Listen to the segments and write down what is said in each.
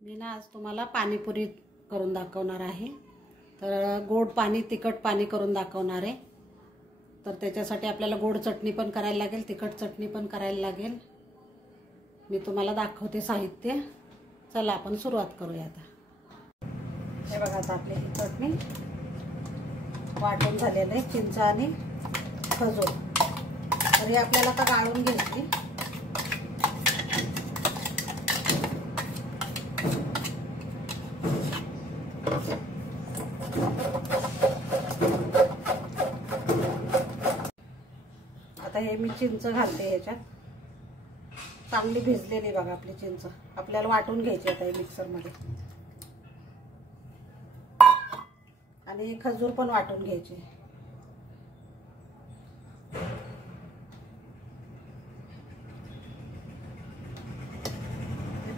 मी ना आज तुम्हाला पाणीपुरी करून दाखवणार आहे। तर गोड पाणी तिखट पाणी करून दाखवणार आहे। तर त्याच्यासाठी आपल्याला गोड चटणी पण करायला लागेल, तिखट चटणी पण करायला लागेल। मी तुम्हाला दाखवते साहित्य। चला आपण सुरुवात करूया आता। हे बघा आता आपली ही चटणी वाटून झालेली आहे, चिंच आणि खजूर। तर हे आपल्याला आता गाळून घ्यायची। आता हे मी चिंच घालते ह्याच्यात। चांगली भिजलेली बघा आपली चिंच। आपल्याला वाटून घ्यायची आता मिक्सर मध्ये, आणि खजूर पण वाटून घ्यायची।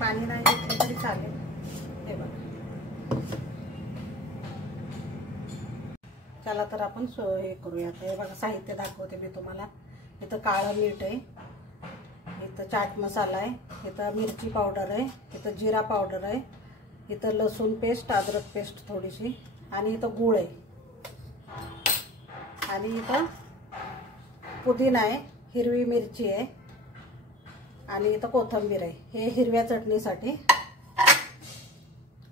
पाणी नाही घातलं तरी चालेल। हे बघा, चला तर आपण हे करूया आता। हे बघा साहित्य दाखवते मी तुम्हाला। इथं काळं मीठ आहे, इथं चाट मसाला आहे, इथं मिरची पावडर आहे, इथं जिरा पावडर आहे, इथं लसूण पेस्ट, अद्रक पेस्ट थोडीशी, आणि इथं गूळ आहे, आणि इथं पुदिना आहे, हिरवी मिरची आहे, आणि इथं कोथिंबीर आहे। हे हिरव्या चटणीसाठी।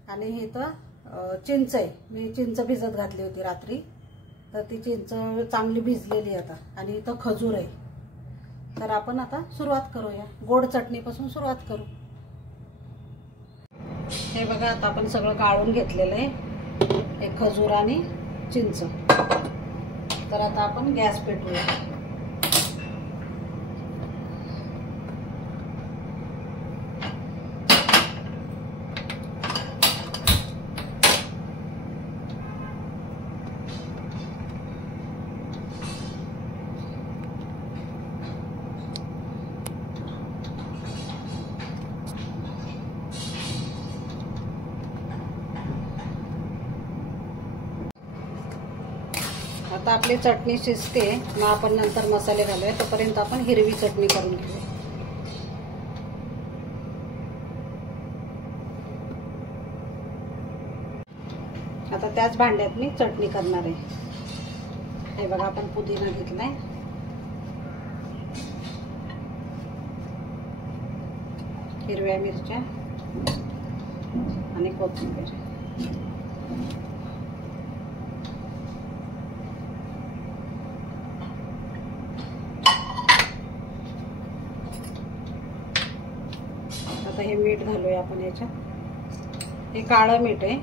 आणि इथं चिंच आहे। मी चिंच भिजत घातली होती रात्री, तर ती चिंच चांगली भिजलेली आता। आणि इथं खजूर आहे। तर आपण आता सुरुवात करूया, गोड चटणीपासून सुरुवात करू। हे बघा आता आपण सगळं गाळून घेतलेलं आहे, हे खजूर आणि चिंच। तर आता आपण गॅस पेटवूया। आता आपली चटणी शिजते, मग आपण नंतर मसाले घालूया। तोपर्यंत आपण हिरवी चटणी करून घेऊया। आता त्याच भांड्यात मी चटणी करणार आहे। हे बघा आपण पुदिना घेतलाय, हिरव्या मिरच्या आणि कोथिंबीर। आता हे मीठ घालूया आपण याच्यात। हे काळं मीठ आहे,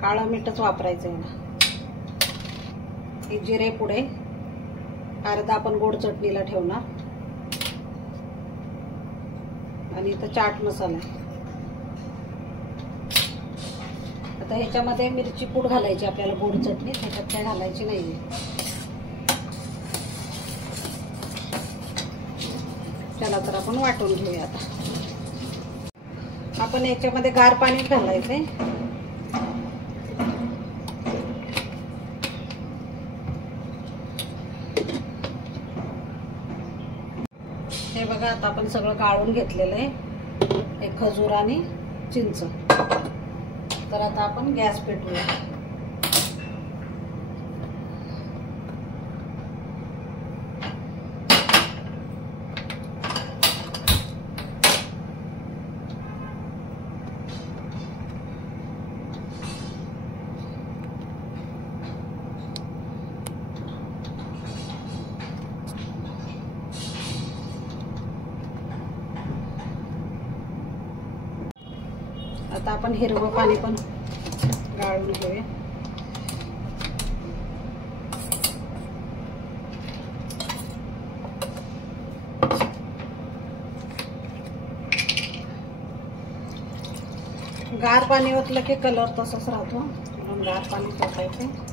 काळं मीठच वापरायचं आहे ना। हे जिरे पुडे अर्धा आपण गोड चटणीला ठेवणार, आणि इथं चाट मसाला आहे। आता ह्याच्यामध्ये मिरची पूड घालायची आपल्याला, गोड चटणी ह्याच्यात काय घालायची नाहीये। चला तर आपण वाटून घेऊया आता। आपण याच्यामध्ये गार पाणी घालायचंय। हे बघा आता आपण सगळं गाळून घेतलेलं आहे, हे खजूर आणि चिंच। तर आता आपण गॅस पेटवूया। आता आपण हिरवं पाणी पण गाळून घेऊया। गार पाणी ओतलं की कलर तसाच राहतो, म्हणून गार पाणी ओतायचं।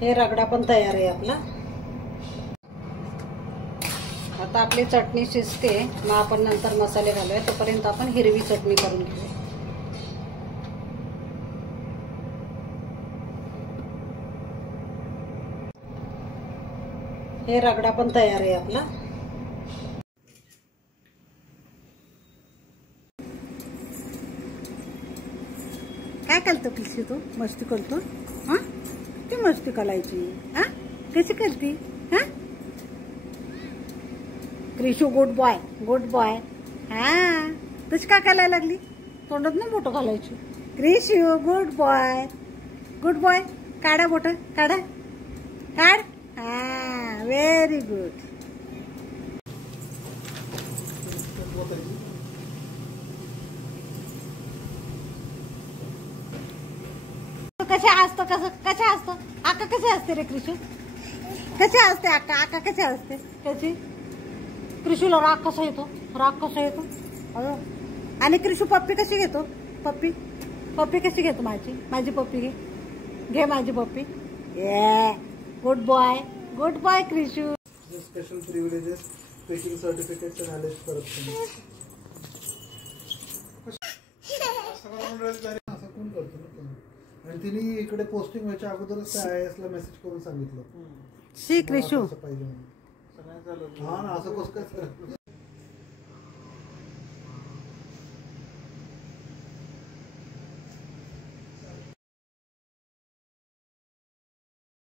हे रगडा पण तयार आहे आपला. आता आपली चटणी शिजते, मग आपण नंतर मसाले घालूया. तोपर्यंत आपण हिरवी चटणी करून घेऊया. हे रगडा पण तयार आहे आपला. काय करतो पिशवी तू? मस्ती करतो? हा, ती मस्ती करायची. हा, कशी करती? हा, क्रिशू गुड बॉय, गुड बॉय. हा, तशी का करायला लागली? तोंडात नाही बोट घालायची. क्रिशू गुड बॉय, गुड बॉय. काढा बोट, काढा, काढ. हा, व्हेरी गुड. कशा असतं, कशा असतं आका? कशी असते रे क्रिशू? कशी असते आका? आका कशी असते? कशी? क्रिशूला राग कसा येतो? राग कसा येतो? आणि क्रिशू पप्पी कशी घेतो? पप्पी पप्पी कशी घेतो? माझी पप्पी घे, घे माझी पप्पी. ये good boy, good boy Krishu. Special privileges, special certificates and knowledge करत असं कोण करतो ना. आणि तिने इकडे पोस्टिंग व्हायच्या अगोदरच त्या IAS ला मेसेज करून सांगितलं शी क्रिशू पाहिजे म्हणून. हा ना, असं कसं काय.